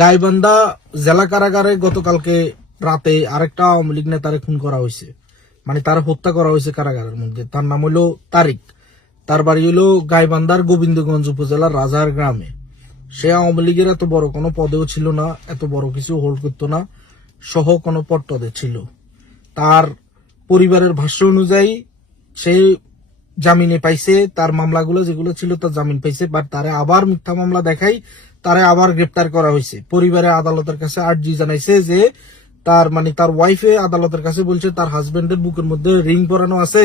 গাইবান্ধা জেলা কারাগারে গতকালকে রাতে আরেকটা আওয়ামী লীগ নেতারে খুন করা হয়েছে, মানে তার হত্যা করা হয়েছে কারাগারের মধ্যে। তার নাম হলো তারিক। তার বাড়ি হলো গাইবান্ধার গোবিন্দগঞ্জ উপজেলার রাজার গ্রামে। সে আওয়ামী লীগের এত বড় কোনো পদেও ছিল না, এত বড় কিছু হোল্ড করতো না, সহ কোনো পদে ছিল। তার পরিবারের ভাষ্য অনুযায়ী সে জামিনে পাইছে, তার মামলাগুলো যেগুলো ছিল তার জামিন পাইছে, বাট তারে আবার মিথ্যা মামলা দেখাই তারে আবার গ্রেপ্তার করা হয়েছে। পরিবারে আদালতের কাছে আর্জি জানাইছে যে তার তার ওয়াইফে আদালতের কাছে বলছে তার হাজবেন্ডের বুকের মধ্যে রিং পরানো আছে,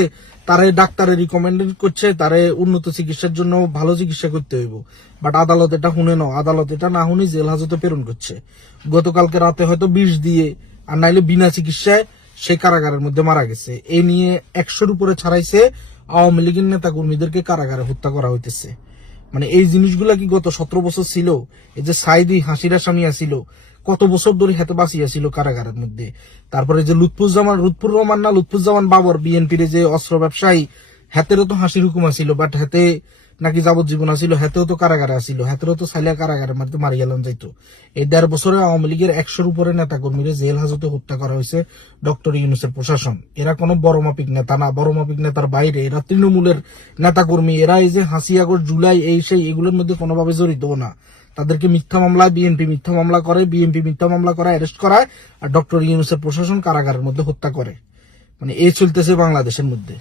তারে ডাক্তারে রিকমেন্ডেড করছে, তারে উন্নত চিকিৎসার জন্য ভালো চিকিৎসা করতে হইব। বাট আদালত এটা শুনে না, আদালত এটা না শুনে জেল হাজতে প্রেরণ করছে। গতকালকে রাতে হয়তো বিষ দিয়ে আর নাইলে বিনা চিকিৎসায় সে কারাগারের মধ্যে মারা গেছে। এই নিয়ে 100-র উপরে ছাড়াইছে আওয়ামী লীগের নেতা কর্মীদেরকে কারাগারে হত্যা করা হইতেছে। এই জিনিসগুলা কি গত 17 বছর ছিল? এই যে সাইদি হাসির আসামি আসিল, কত বছর ধরে হাতে বাঁচিয়েছিল কারাগারের মধ্যে। তারপরে যে লুৎফুজ্জামান বাবর, বিএনপির যে অস্ত্র ব্যবসায়ী, হাতেরও তো হাসির হুকুম আসিল, বাট হাতে নাকি যাবজ্জীবন আসিল, হাতেও তো কারাগারে আসিল, হাতেরও তো সাইলা কারাগারে মারি গেলাম যাইতো। এই 1.5 বছরে আওয়ামী লীগের 100-র উপরে নেতা কর্মীরা জেল হাজতে হত্যা করা হয়েছে ডক্টর ইউনূসের প্রশাসন। এরা কোনো বড় মাপিক নেতা না, বড় মাপিক নেতার বাইরে এরা তৃণমূলের নেতা কর্মী। এরা এই যে 5 আগস্ট, জুলাই, এই সেই এগুলোর মধ্যে কোনোভাবে জড়িত না। তাদেরকে মিথ্যা মামলায় বিএনপি মিথ্যা মামলা করে, বিএনপি মিথ্যা মামলা করায়, অ্যারেস্ট করায়, আর ডক্টর ইউনূসের প্রশাসন কারাগারের মধ্যে হত্যা করে। এই চলতেছে বাংলাদেশের মধ্যে।